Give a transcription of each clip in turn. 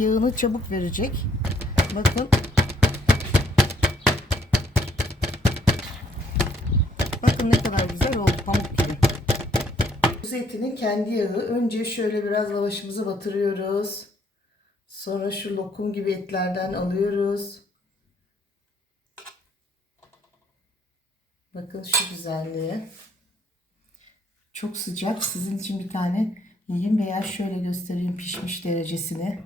Yağını çabuk verecek. Bakın. Bakın ne kadar güzel oldu, pamuk gibi. Kuzu etinin kendi yağı. Önce şöyle biraz lavaşımızı batırıyoruz. Sonra şu lokum gibi etlerden alıyoruz. Bakın şu güzelliğe. Çok sıcak. Sizin için bir tane yiyeyim veya şöyle göstereyim pişmiş derecesini.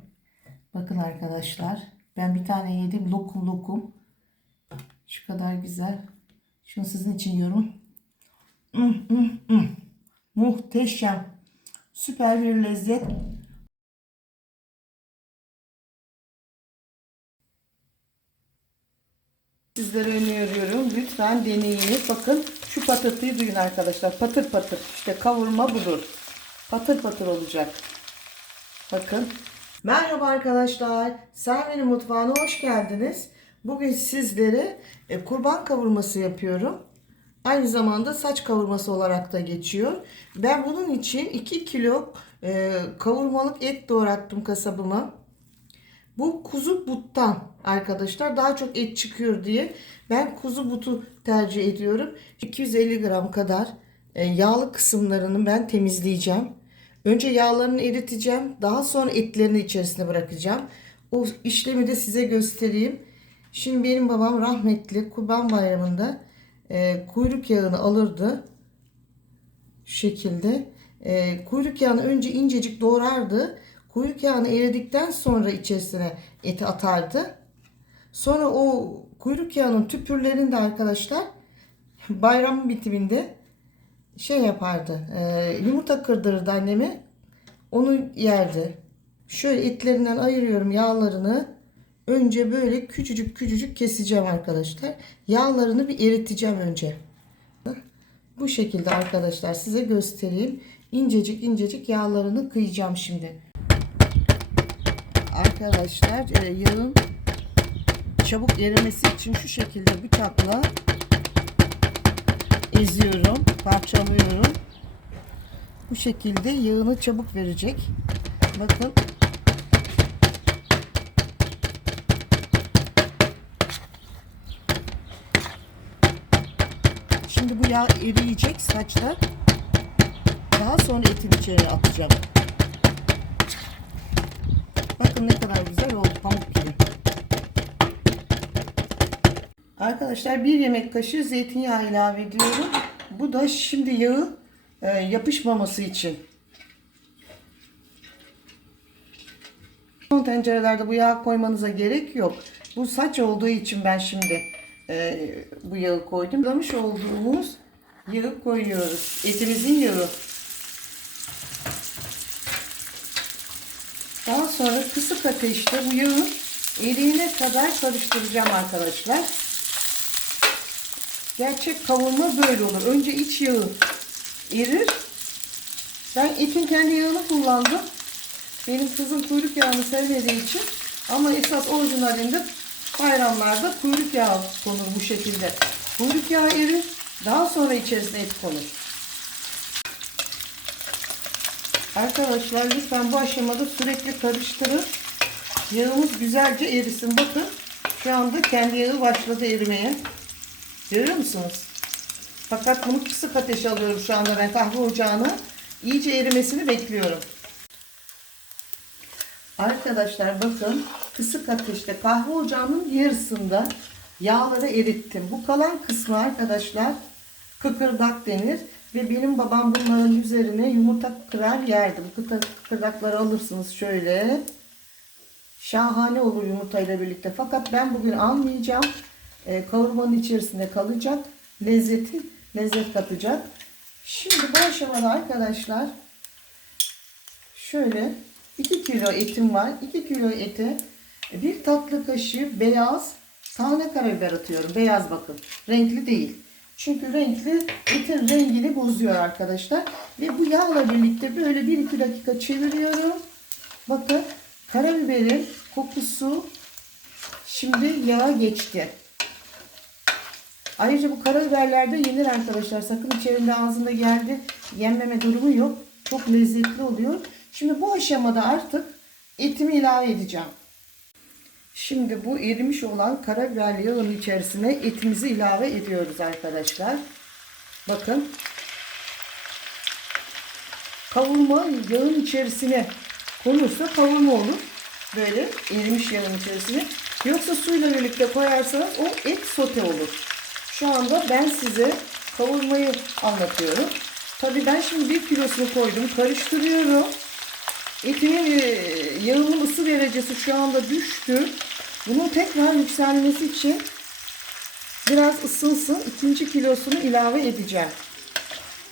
Bakın arkadaşlar. Ben bir tane yedim. Lokum lokum. Şu kadar güzel. Şunu sizin için yiyorum. Muhteşem. Süper bir lezzet. Sizlere öneriyorum. Lütfen deneyiniz. Bakın şu patırtıyı duyun arkadaşlar. Patır patır. İşte kavurma budur. Patır patır olacak. Bakın. Merhaba arkadaşlar. Selvi'nin mutfağına hoş geldiniz. Bugün sizlere kurban kavurması yapıyorum. Aynı zamanda saç kavurması olarak da geçiyor. Ben bunun için 2 kilo kavurmalık et doğrattım kasabıma. Bu kuzu buttan arkadaşlar. Daha çok et çıkıyor diye ben kuzu butu tercih ediyorum. 250 gram kadar yağlı kısımlarını ben temizleyeceğim. Önce yağlarını eriteceğim. Daha sonra etlerini içerisine bırakacağım. O işlemi de size göstereyim. Şimdi benim babam rahmetli Kurban Bayramı'nda kuyruk yağını alırdı. Şu şekilde. Kuyruk yağını önce incecik doğrardı. Kuyruk yağını eridikten sonra içerisine eti atardı. Sonra o kuyruk yağının tüpürlerini de arkadaşlar bayram bitiminde şey yapardı. Yumurta kırdırırdı anneme. Onu yerdi. Şöyle etlerinden ayırıyorum yağlarını. Önce böyle küçücük küçücük keseceğim arkadaşlar. Yağlarını bir eriteceğim önce. Bu şekilde arkadaşlar size göstereyim. İncecik incecik yağlarını kıyacağım şimdi. Arkadaşlar yağın çabuk erimesi için şu şekilde bıçakla eziyorum, parçalıyorum. Bu şekilde yağını çabuk verecek. Bakın. Şimdi bu yağ eriyecek saçta. Daha sonra etin içine atacağım. Bakın ne kadar güzel oldu, pamuk gibi. Arkadaşlar 1 yemek kaşığı zeytinyağı ilave ediyorum. Bu da şimdi yağı yapışmaması için. Son tencerelerde bu yağı koymanıza gerek yok. Bu saç olduğu için ben şimdi bu yağı koydum. Lamış olduğumuz yağı koyuyoruz. Etimizin yağı. Daha sonra kısık ateşte bu yağı eriyene kadar karıştıracağım arkadaşlar. Gerçek kavurma böyle olur. Önce iç yağı erir. Ben etin kendi yağını kullandım. Benim kızım kuyruk yağını sevmediği için, ama esas orijinalinde bayramlarda kuyruk yağı konur bu şekilde. Kuyruk yağı erir. Daha sonra içerisine et konur. Arkadaşlar lütfen bu aşamada sürekli karıştırın. Yağımız güzelce erisin. Bakın şu anda kendi yağı başladı erimeye. Görüyor musunuz? Fakat bunu kısık ateşe alıyorum şu anda ben kahve ocağına. İyice erimesini bekliyorum. Arkadaşlar bakın kısık ateşte kahve ocağının yarısında yağları erittim. Bu kalan kısmı arkadaşlar kıkırdak denir. Ve benim babam bunların üzerine yumurta kırar yerdi. Bu kıkırdakları alırsınız şöyle. Şahane olur yumurtayla birlikte. Fakat ben bugün almayacağım. Kavurmanın içerisinde kalacak. Lezzet katacak. Şimdi bu aşamada arkadaşlar şöyle 2 kilo etim var. 2 kilo ete 1 tatlı kaşığı beyaz tane karabiber atıyorum. Beyaz bakın. Renkli değil. Çünkü renkli etin rengini bozuyor arkadaşlar. Ve bu yağla birlikte böyle 1-2 dakika çeviriyorum. Bakın karabiberin kokusu şimdi yağa geçti. Ayrıca bu karabiberler de yenir arkadaşlar. Sakın içerisinde ağzında geldi yenmeme durumu yok. Çok lezzetli oluyor. Şimdi bu aşamada artık etimi ilave edeceğim. Şimdi bu erimiş olan karabiber yağının içerisine etimizi ilave ediyoruz arkadaşlar. Bakın. Kavurma yağın içerisine konursa kavurma olur. Böyle erimiş yağın içerisine. Yoksa suyla birlikte koyarsanız o et sote olur. Şu anda ben size kavurmayı anlatıyorum. Tabii ben şimdi 1 kilosunu koydum. Karıştırıyorum. Etimin yağının ısı derecesi şu anda düştü. Bunun tekrar yükselmesi için biraz ısınsın. 2. kilosunu ilave edeceğim.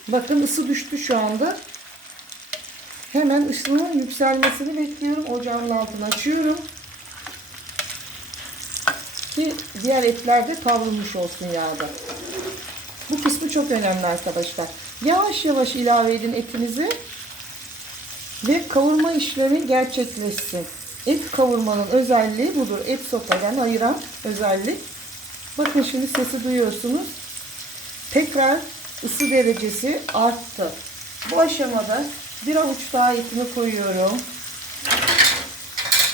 Bakın ısı düştü şu anda. Hemen ısının yükselmesini bekliyorum. Ocağın altını açıyorum. Ki diğer etler de kavrulmuş olsun yağda. Bu kısmı çok önemli arkadaşlar. Yavaş yavaş ilave edin etinizi. Ve kavurma işlemi gerçekleşsin. Et kavurmanın özelliği budur. Et soteden ayıran özellik. Bakın şimdi sesi duyuyorsunuz. Tekrar ısı derecesi arttı. Bu aşamada bir avuç daha etimi koyuyorum.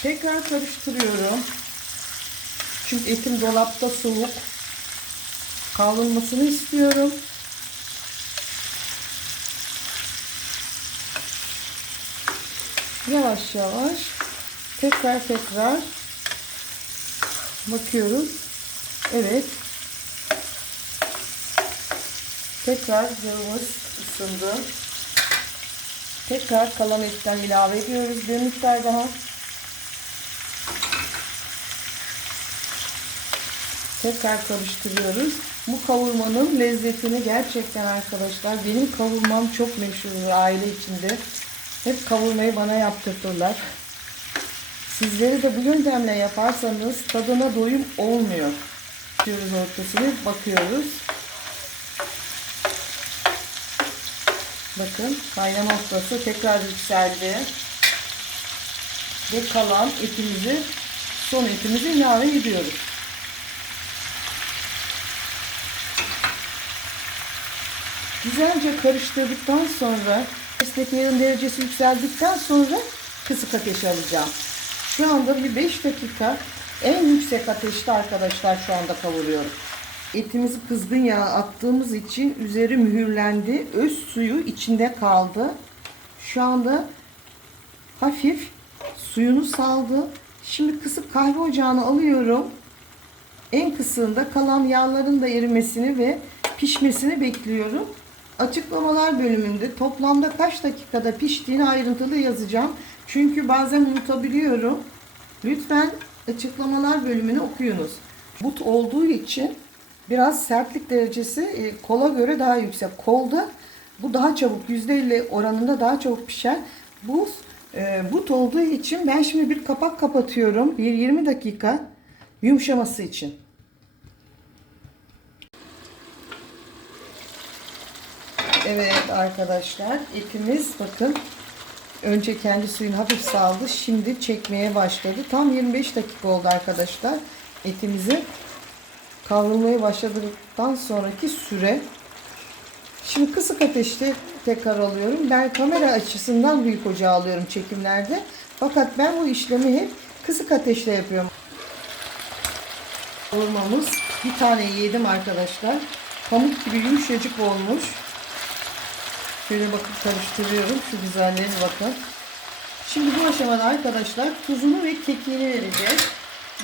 Tekrar karıştırıyorum. Çünkü etim dolapta soğuk. Kavrulmasını istiyorum. Yavaş yavaş tekrar bakıyoruz. Evet. Tekrar yağımız ısındı. Tekrar kalan etten ilave ediyoruz. Bir miktar daha. Tekrar karıştırıyoruz. Bu kavurmanın lezzetini gerçekten arkadaşlar, benim kavurmam çok meşhurdur aile içinde. Hep kavurmayı bana yaptırtırlar. Sizleri de bu yöntemle yaparsanız tadına doyum olmuyor. Bakıyoruz ortasını, bakıyoruz. Bakın kaynama noktası tekrar yükseldi. Ve kalan etimizi, son etimizi ilave ediyoruz. Güzelce karıştırdıktan sonra, üstteki yağın derecesi yükseldikten sonra kısık ateşe alacağım. Şu anda bir 5 dakika en yüksek ateşte arkadaşlar şu anda kavuruyorum. Etimizi kızgın yağa attığımız için üzeri mühürlendi. Öz suyu içinde kaldı. Şu anda hafif suyunu saldı. Şimdi kısık kahve ocağına alıyorum. En kısığında kalan yağların da erimesini ve pişmesini bekliyorum. Açıklamalar bölümünde toplamda kaç dakikada piştiğini ayrıntılı yazacağım. Çünkü bazen unutabiliyorum. Lütfen açıklamalar bölümünü okuyunuz. But olduğu için biraz sertlik derecesi kola göre daha yüksek. Kolda bu daha çabuk, %50 oranında daha çabuk pişer. Bu but olduğu için ben şimdi bir kapak kapatıyorum. Bir 20 dakika yumuşaması için. Evet arkadaşlar, etimiz bakın önce kendi suyunu hafif saldı, şimdi çekmeye başladı. Tam 25 dakika oldu arkadaşlar etimizi kavrulmaya başladıktan sonraki süre. Şimdi kısık ateşte tekrar alıyorum. Ben kamera açısından büyük ocağa alıyorum çekimlerde. Fakat ben bu işlemi hep kısık ateşte yapıyorum. Kavurmamız, bir tane yedim arkadaşlar. Pamuk gibi yumuşacık olmuş. Şöyle bakıp karıştırıyorum. Şu güzelliğine bakın. Şimdi bu aşamada arkadaşlar tuzunu ve kekiğini vereceğiz.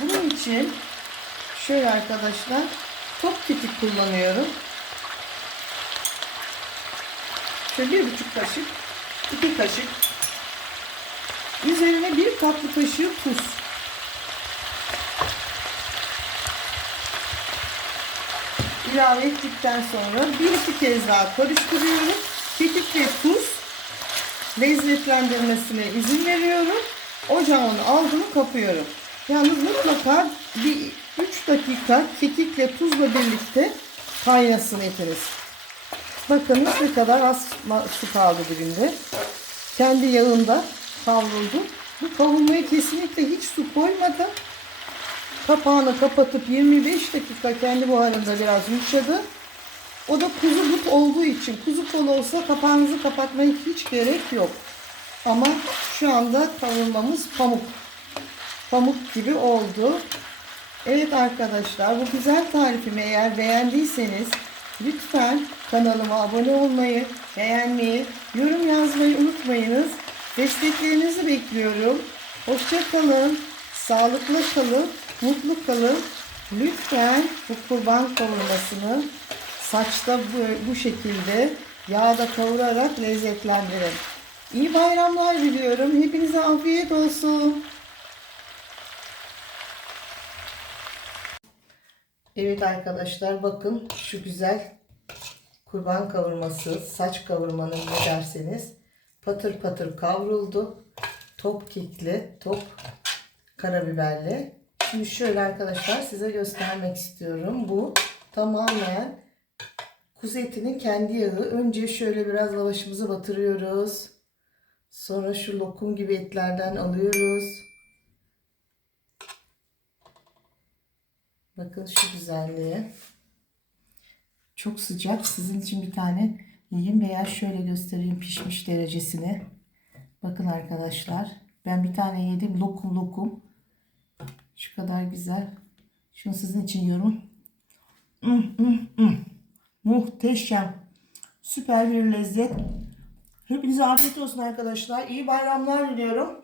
Bunun için şöyle arkadaşlar top kekik kullanıyorum. Şöyle 1,5 kaşık, 2 kaşık. Üzerine 1 tatlı kaşığı tuz. İlave ettikten sonra 1-2 kez daha karıştırıyorum. Kekik ve tuz lezzetlendirmesine izin veriyorum. Ocağın altını kapıyorum. Yalnız mutlaka bir 3 dakika kekikle tuzla birlikte kaynasın etiniz. Bakın ne kadar az su kaldı dibinde. Kendi yağında kavruldu. Bu kavurmaya kesinlikle hiç su koymadım. Kapağını kapatıp 25 dakika kendi buharında biraz yumuşadı. O da kuzu but olduğu için, kuzu kol olsa kapağınızı kapatmaya hiç gerek yok. Ama şu anda kavurmamız pamuk. Pamuk gibi oldu. Evet arkadaşlar, bu güzel tarifimi eğer beğendiyseniz lütfen kanalıma abone olmayı, beğenmeyi, yorum yazmayı unutmayınız. Desteklerinizi bekliyorum. Hoşça kalın, sağlıklı kalın, mutlu kalın. Lütfen bu kurban kavurmasını saçta bu şekilde yağda kavurarak lezzetlendirin. İyi bayramlar diliyorum. Hepinize afiyet olsun. Evet arkadaşlar, bakın şu güzel kurban kavurması, saç kavurmanın ne derseniz patır patır kavruldu. Top kekli, top karabiberli. Şimdi şöyle arkadaşlar size göstermek istiyorum. Bu tamamen kuzu etinin kendi yağı. Önce şöyle biraz lavaşımızı batırıyoruz. Sonra şu lokum gibi etlerden alıyoruz. Bakın şu güzelliğe. Çok sıcak. Sizin için bir tane yiyeyim veya şöyle göstereyim pişmiş derecesini. Bakın arkadaşlar. Ben bir tane yedim. Lokum lokum. Şu kadar güzel. Şunu sizin için yiyorum. Muhteşem. Süper bir lezzet. Hepinize afiyet olsun arkadaşlar. İyi bayramlar diliyorum.